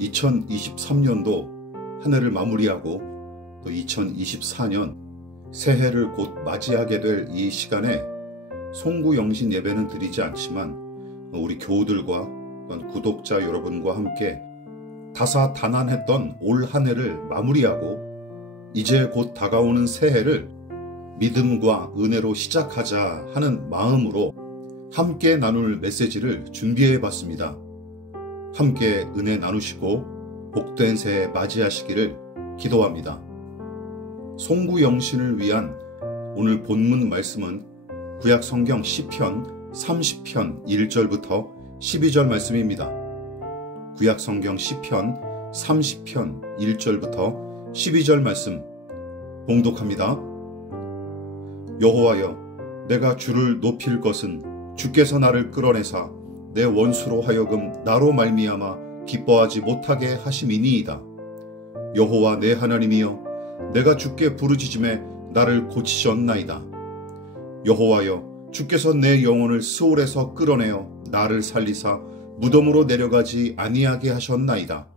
2023년도 한 해를 마무리하고 또 2024년 새해를 곧 맞이하게 될 이 시간에 송구영신 예배는 드리지 않지만 우리 교우들과 구독자 여러분과 함께 다사다난했던 올 한 해를 마무리하고 이제 곧 다가오는 새해를 믿음과 은혜로 시작하자 하는 마음으로 함께 나눌 메시지를 준비해 봤습니다. 함께 은혜 나누시고 복된 새해 맞이하시기를 기도합니다. 송구영신을 위한 오늘 본문 말씀은 구약성경 시편 30편 1절부터 12절 말씀입니다. 구약성경 시편 30편 1절부터 12절 말씀 봉독합니다. 여호와여, 내가 주를 높일 것은 주께서 나를 끌어내사 내 원수로 하여금 나로 말미암아 기뻐하지 못하게 하심이니이다. 여호와 내 하나님이여, 내가 주께 부르짖음에 나를 고치셨나이다. 여호와여, 주께서 내 영혼을 스올에서 끌어내어 나를 살리사 무덤으로 내려가지 아니하게 하셨나이다.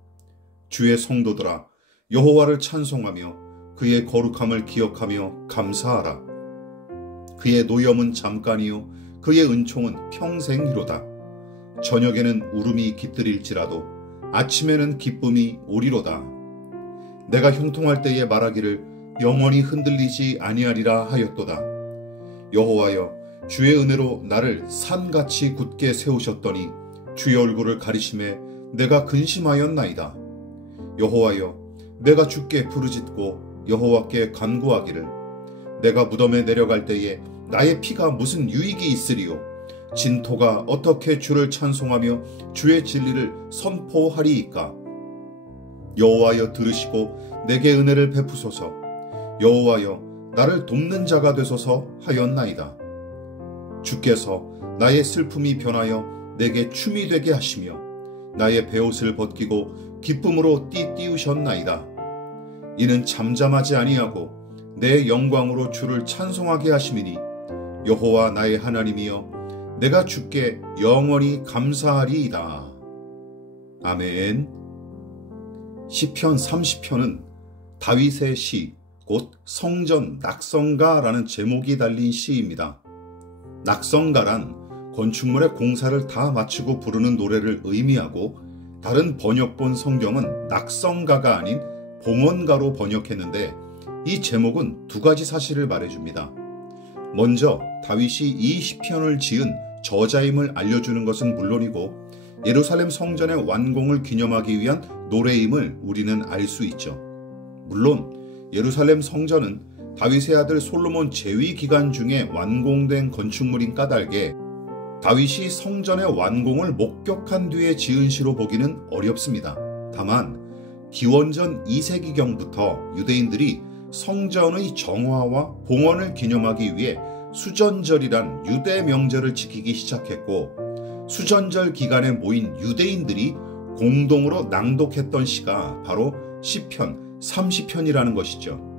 주의 성도들아, 여호와를 찬송하며 그의 거룩함을 기억하며 감사하라. 그의 노염은 잠깐이요 그의 은총은 평생이로다. 저녁에는 울음이 깃들일지라도 아침에는 기쁨이 오리로다. 내가 형통할 때에 말하기를 영원히 흔들리지 아니하리라 하였도다. 여호와여, 주의 은혜로 나를 산같이 굳게 세우셨더니 주의 얼굴을 가리심에 내가 근심하였나이다. 여호와여, 내가 주께 부르짖고 여호와께 간구하기를 내가 무덤에 내려갈 때에 나의 피가 무슨 유익이 있으리요. 진토가 어떻게 주를 찬송하며 주의 진리를 선포하리이까. 여호와여, 들으시고 내게 은혜를 베푸소서. 여호와여, 나를 돕는 자가 되소서 하였나이다. 주께서 나의 슬픔이 변하여 내게 춤이 되게 하시며 나의 베옷을 벗기고 기쁨으로 띠띠우셨나이다. 이는 잠잠하지 아니하고 내 영광으로 주를 찬송하게 하심이니 여호와 나의 하나님이여, 내가 주께 영원히 감사하리이다. 아멘. 시편 30편은 다윗의 시, 곧 성전 낙성가라는 제목이 달린 시입니다. 낙성가란 건축물의 공사를 다 마치고 부르는 노래를 의미하고 다른 번역본 성경은 낙성가가 아닌 봉헌가로 번역했는데 이 제목은 두 가지 사실을 말해줍니다. 먼저 다윗이 이 시편을 지은 저자임을 알려주는 것은 물론이고 예루살렘 성전의 완공을 기념하기 위한 노래임을 우리는 알 수 있죠. 물론 예루살렘 성전은 다윗의 아들 솔로몬 재위 기간 중에 완공된 건축물인 까닭에 다윗이 성전의 완공을 목격한 뒤에 지은 시로 보기는 어렵습니다. 다만 기원전 2세기경부터 유대인들이 성전의 정화와 봉헌을 기념하기 위해 수전절이란 유대 명절을 지키기 시작했고 수전절 기간에 모인 유대인들이 공동으로 낭독했던 시가 바로 시편 30편이라는 것이죠.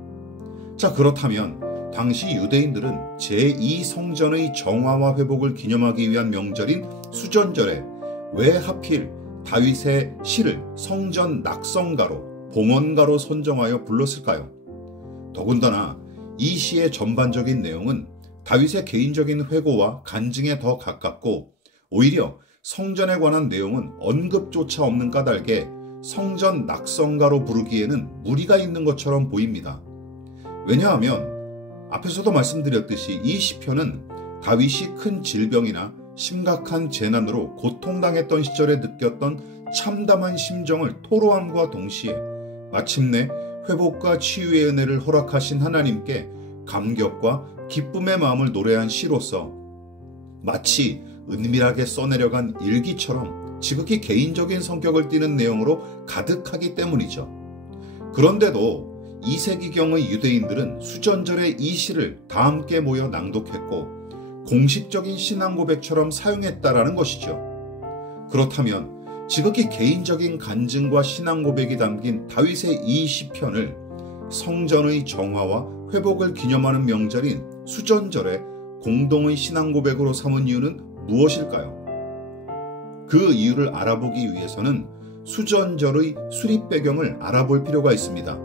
자, 그렇다면 당시 유대인들은 제2성전의 정화와 회복을 기념하기 위한 명절인 수전절에 왜 하필 다윗의 시를 성전 낙성가로 봉헌가로 선정하여 불렀을까요? 더군다나 이 시의 전반적인 내용은 다윗의 개인적인 회고와 간증에 더 가깝고 오히려 성전에 관한 내용은 언급조차 없는 까닭에 성전 낙성가로 부르기에는 무리가 있는 것처럼 보입니다. 왜냐하면 앞에서도 말씀드렸듯이 이 시편은 다윗이 큰 질병이나 심각한 재난으로 고통당했던 시절에 느꼈던 참담한 심정을 토로함과 동시에 마침내 회복과 치유의 은혜를 허락하신 하나님께 감격과 기쁨의 마음을 노래한 시로서 마치 은밀하게 써내려간 일기처럼 지극히 개인적인 성격을 띠는 내용으로 가득하기 때문이죠. 그런데도 2세기경의 유대인들은 수전절의 이 시를 다 함께 모여 낭독했고 공식적인 신앙 고백처럼 사용했다라는 것이죠. 그렇다면 지극히 개인적인 간증과 신앙 고백이 담긴 다윗의 이 시편을 성전의 정화와 회복을 기념하는 명절인 수전절에 공동의 신앙 고백으로 삼은 이유는 무엇일까요? 그 이유를 알아보기 위해서는 수전절의 수립 배경을 알아볼 필요가 있습니다.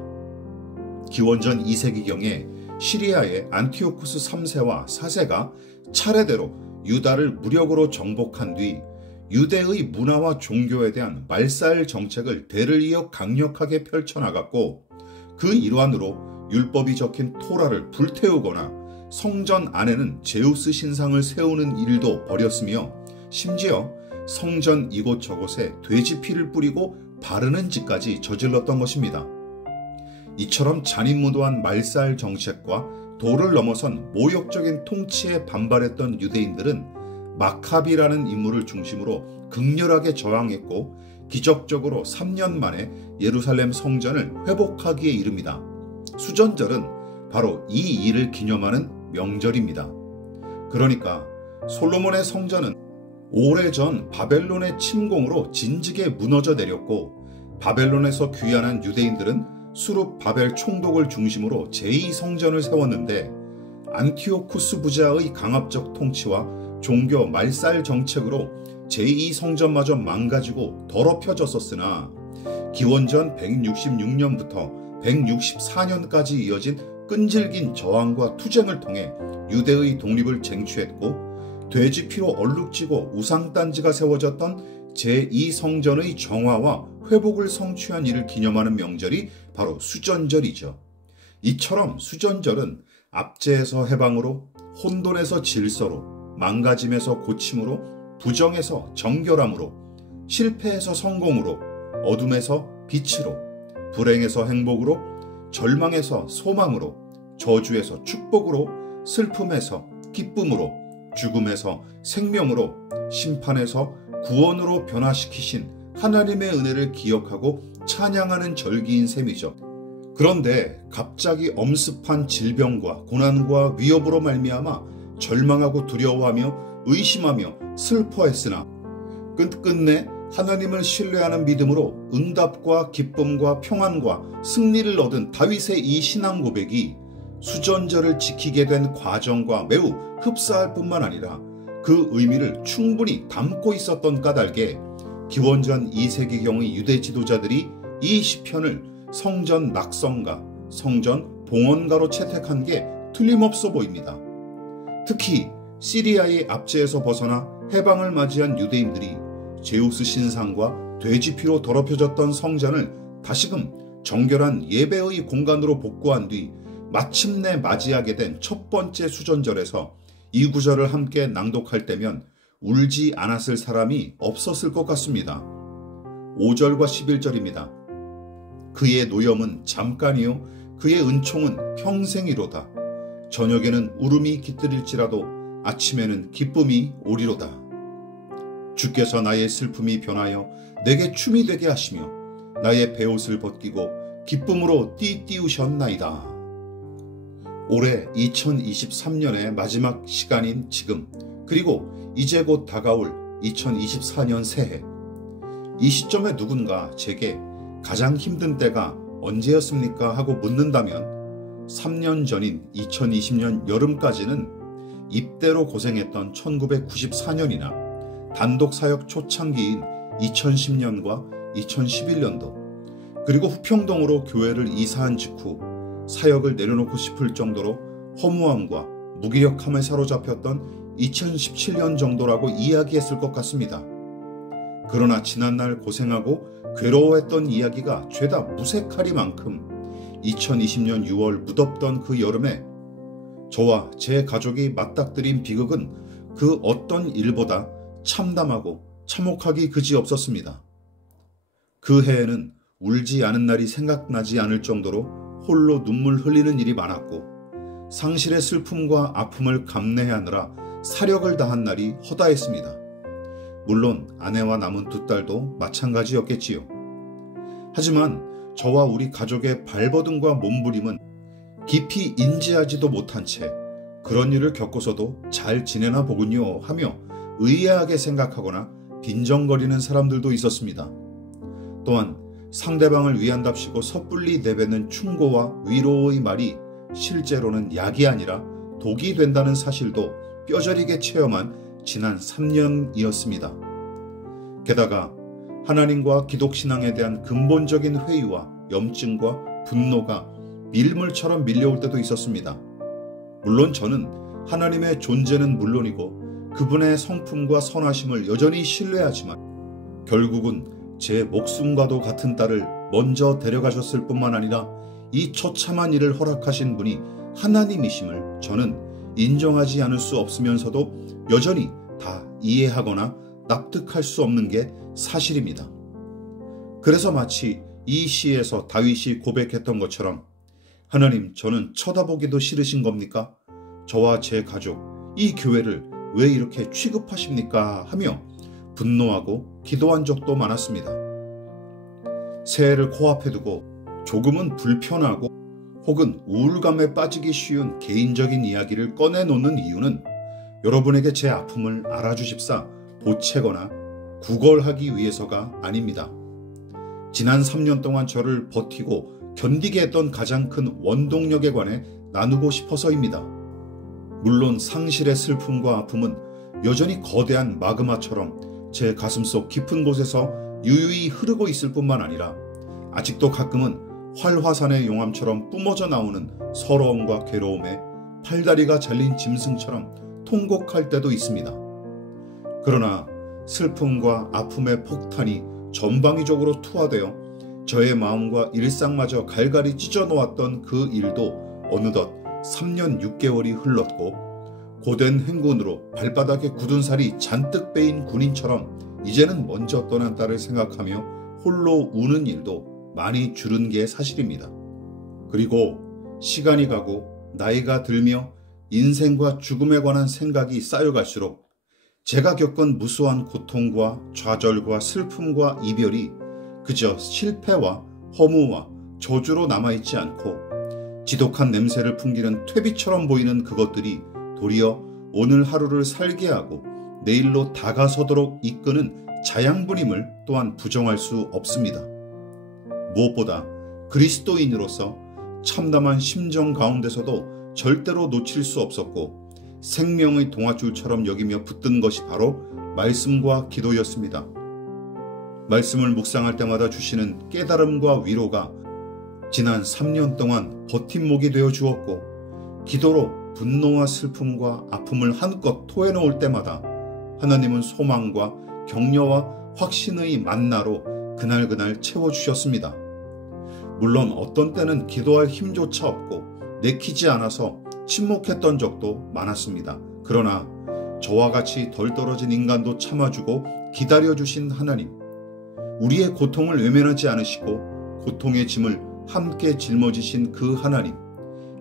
기원전 2세기경에 시리아의 안티오쿠스 3세와 4세가 차례대로 유다를 무력으로 정복한 뒤 유대의 문화와 종교에 대한 말살 정책을 대를 이어 강력하게 펼쳐나갔고, 그 일환으로 율법이 적힌 토라를 불태우거나 성전 안에는 제우스 신상을 세우는 일도 벌였으며, 심지어 성전 이곳저곳에 돼지 피를 뿌리고 바르는 짓까지 저질렀던 것입니다. 이처럼 잔인무도한 말살 정책과 도를 넘어선 모욕적인 통치에 반발했던 유대인들은 마카비라는 인물을 중심으로 극렬하게 저항했고, 기적적으로 3년 만에 예루살렘 성전을 회복하기에 이릅니다. 수전절은 바로 이 일을 기념하는 명절입니다. 그러니까 솔로몬의 성전은 오래전 바벨론의 침공으로 진즉에 무너져 내렸고, 바벨론에서 귀환한 유대인들은 수룹 바벨 총독을 중심으로 제2성전을 세웠는데, 안티오쿠스 부자의 강압적 통치와 종교 말살 정책으로 제2성전마저 망가지고 더럽혀졌었으나, 기원전 166년부터 164년까지 이어진 끈질긴 저항과 투쟁을 통해 유대의 독립을 쟁취했고, 돼지피로 얼룩지고 우상단지가 세워졌던 제2성전의 정화와 회복을 성취한 일을 기념하는 명절이 바로 수전절이죠. 이처럼 수전절은 압제에서 해방으로, 혼돈에서 질서로, 망가짐에서 고침으로, 부정에서 정결함으로, 실패에서 성공으로, 어둠에서 빛으로, 불행에서 행복으로, 절망에서 소망으로, 저주에서 축복으로, 슬픔에서 기쁨으로, 죽음에서 생명으로, 심판에서 구원으로 변화시키신 하나님의 은혜를 기억하고 찬양하는 절기인 셈이죠. 그런데 갑자기 엄습한 질병과 고난과 위협으로 말미암아 절망하고 두려워하며 의심하며 슬퍼했으나, 끝끝내 하나님을 신뢰하는 믿음으로 응답과 기쁨과 평안과 승리를 얻은 다윗의 이 신앙 고백이 수전절을 지키게 된 과정과 매우 흡사할 뿐만 아니라 그 의미를 충분히 담고 있었던 까닭에 기원전 2세기경의 유대 지도자들이 이 시편을 성전 낙성가, 성전 봉헌가로 채택한 게 틀림없어 보입니다. 특히 시리아의 압제에서 벗어나 해방을 맞이한 유대인들이 제우스 신상과 돼지피로 더럽혀졌던 성전을 다시금 정결한 예배의 공간으로 복구한 뒤 마침내 맞이하게 된 첫 번째 수전절에서 이 구절을 함께 낭독할 때면 울지 않았을 사람이 없었을 것 같습니다. 5절과 11절입니다. 그의 노염은 잠깐이요 그의 은총은 평생이로다. 저녁에는 울음이 깃들일지라도 아침에는 기쁨이 오리로다. 주께서 나의 슬픔이 변하여 내게 춤이 되게 하시며 나의 베옷을 벗기고 기쁨으로 띠띠우셨나이다. 올해 2023년의 마지막 시간인 지금, 그리고 이제 곧 다가올 2024년 새해, 이 시점에 누군가 제게 가장 힘든 때가 언제였습니까? 하고 묻는다면 3년 전인 2020년 여름까지는 입대로 고생했던 1994년이나 단독사역 초창기인 2010년과 2011년도, 그리고 후평동으로 교회를 이사한 직후 사역을 내려놓고 싶을 정도로 허무함과 무기력함에 사로잡혔던 2017년 정도라고 이야기했을 것 같습니다. 그러나 지난날 고생하고 괴로워했던 이야기가 죄다 무색하리만큼 2020년 6월 무덥던 그 여름에 저와 제 가족이 맞닥뜨린 비극은 그 어떤 일보다 참담하고 참혹하기 그지없었습니다. 그 해에는 울지 않은 날이 생각나지 않을 정도로 홀로 눈물 흘리는 일이 많았고, 상실의 슬픔과 아픔을 감내하느라 사력을 다한 날이 허다했습니다. 물론 아내와 남은 두 딸도 마찬가지였겠지요. 하지만 저와 우리 가족의 발버둥과 몸부림은 깊이 인지하지도 못한 채 그런 일을 겪고서도 잘 지내나 보군요 하며 의아하게 생각하거나 빈정거리는 사람들도 있었습니다. 또한 상대방을 위한답시고 섣불리 내뱉는 충고와 위로의 말이 실제로는 약이 아니라 독이 된다는 사실도 뼈저리게 체험한 지난 3년이었습니다. 게다가 하나님과 기독신앙에 대한 근본적인 회의와 염증과 분노가 밀물처럼 밀려올 때도 있었습니다. 물론 저는 하나님의 존재는 물론이고 그분의 성품과 선하심을 여전히 신뢰하지만 결국은 제 목숨과도 같은 딸을 먼저 데려가셨을 뿐만 아니라 이 처참한 일을 허락하신 분이 하나님이심을 저는 인정하지 않을 수 없으면서도 여전히 다 이해하거나 납득할 수 없는 게 사실입니다. 그래서 마치 이 시에서 다윗이 고백했던 것처럼 하나님, 저는 쳐다보기도 싫으신 겁니까? 저와 제 가족, 이 교회를 왜 이렇게 취급하십니까? 하며 분노하고 기도한 적도 많았습니다. 새해를 코앞에 두고 조금은 불편하고 혹은 우울감에 빠지기 쉬운 개인적인 이야기를 꺼내놓는 이유는 여러분에게 제 아픔을 알아주십사 보채거나 구걸하기 위해서가 아닙니다. 지난 3년 동안 저를 버티고 견디게 했던 가장 큰 원동력에 관해 나누고 싶어서입니다. 물론 상실의 슬픔과 아픔은 여전히 거대한 마그마처럼 제 가슴속 깊은 곳에서 유유히 흐르고 있을 뿐만 아니라 아직도 가끔은 활화산의 용암처럼 뿜어져 나오는 서러움과 괴로움에 팔다리가 잘린 짐승처럼 통곡할 때도 있습니다. 그러나 슬픔과 아픔의 폭탄이 전방위적으로 투하되어 저의 마음과 일상마저 갈갈이 찢어놓았던 그 일도 어느덧 3년 6개월이 흘렀고 고된 행군으로 발바닥에 굳은 살이 잔뜩 빼인 군인처럼 이제는 먼저 떠난 딸을 생각하며 홀로 우는 일도 많이 줄은 게 사실입니다. 그리고 시간이 가고 나이가 들며 인생과 죽음에 관한 생각이 쌓여갈수록 제가 겪은 무수한 고통과 좌절과 슬픔과 이별이 그저 실패와 허무와 저주로 남아있지 않고 지독한 냄새를 풍기는 퇴비처럼 보이는 그것들이 도리어 오늘 하루를 살게 하고 내일로 다가서도록 이끄는 자양분임을 또한 부정할 수 없습니다. 무엇보다 그리스도인으로서 참담한 심정 가운데서도 절대로 놓칠 수 없었고 생명의 동아줄처럼 여기며 붙든 것이 바로 말씀과 기도였습니다. 말씀을 묵상할 때마다 주시는 깨달음과 위로가 지난 3년 동안 버팀목이 되어 주었고 기도로 분노와 슬픔과 아픔을 한껏 토해놓을 때마다 하나님은 소망과 격려와 확신의 만나로 그날그날 채워주셨습니다. 물론 어떤 때는 기도할 힘조차 없고 내키지 않아서 침묵했던 적도 많았습니다. 그러나 저와 같이 덜 떨어진 인간도 참아주고 기다려주신 하나님, 우리의 고통을 외면하지 않으시고 고통의 짐을 함께 짊어지신 그 하나님,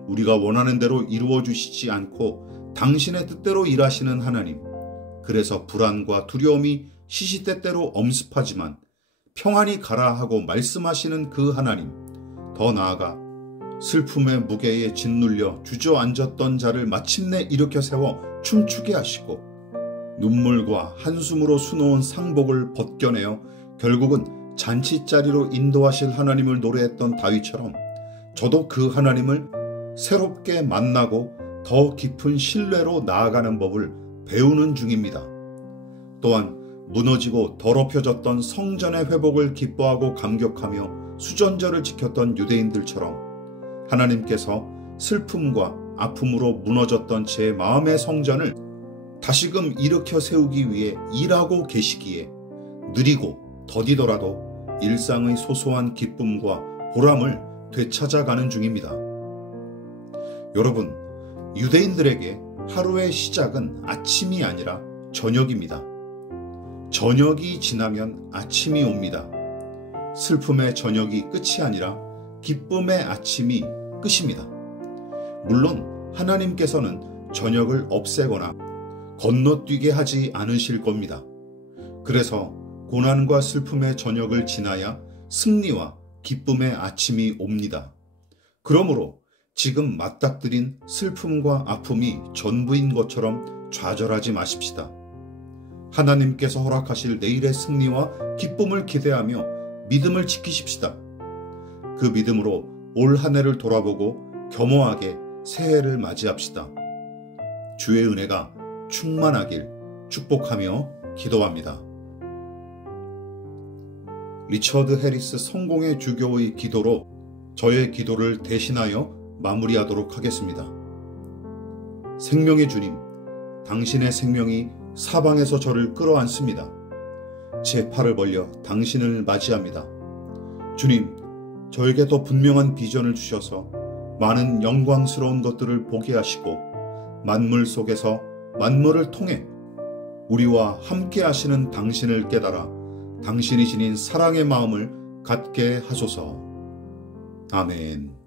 우리가 원하는 대로 이루어주시지 않고 당신의 뜻대로 일하시는 하나님, 그래서 불안과 두려움이 시시때때로 엄습하지만 평안히 가라 하고 말씀하시는 그 하나님, 더 나아가 슬픔의 무게에 짓눌려 주저앉았던 자를 마침내 일으켜 세워 춤추게 하시고 눈물과 한숨으로 수놓은 상복을 벗겨내어 결국은 잔치자리로 인도하실 하나님을 노래했던 다윗처럼 저도 그 하나님을 새롭게 만나고 더 깊은 신뢰로 나아가는 법을 배우는 중입니다. 또한 무너지고 더럽혀졌던 성전의 회복을 기뻐하고 감격하며 수전절을 지켰던 유대인들처럼 하나님께서 슬픔과 아픔으로 무너졌던 제 마음의 성전을 다시금 일으켜 세우기 위해 일하고 계시기에 느리고 더디더라도 일상의 소소한 기쁨과 보람을 되찾아가는 중입니다. 여러분, 유대인들에게 하루의 시작은 아침이 아니라 저녁입니다. 저녁이 지나면 아침이 옵니다. 슬픔의 저녁이 끝이 아니라 기쁨의 아침이 끝입니다. 물론 하나님께서는 저녁을 없애거나 건너뛰게 하지 않으실 겁니다. 그래서 고난과 슬픔의 저녁을 지나야 승리와 기쁨의 아침이 옵니다. 그러므로 지금 맞닥뜨린 슬픔과 아픔이 전부인 것처럼 좌절하지 마십시다. 하나님께서 허락하실 내일의 승리와 기쁨을 기대하며 믿음을 지키십시다. 그 믿음으로 올 한 해를 돌아보고 겸허하게 새해를 맞이합시다. 주의 은혜가 충만하길 축복하며 기도합니다. 리처드 해리스 성공의 주교의 기도로 저의 기도를 대신하여 마무리하도록 하겠습니다. 생명의 주님, 당신의 생명이 사방에서 저를 끌어안습니다. 제 팔을 벌려 당신을 맞이합니다. 주님, 저에게 더 분명한 비전을 주셔서 많은 영광스러운 것들을 보게 하시고 만물 속에서 만물을 통해 우리와 함께 하시는 당신을 깨달아 당신이 지닌 사랑의 마음을 갖게 하소서. 아멘.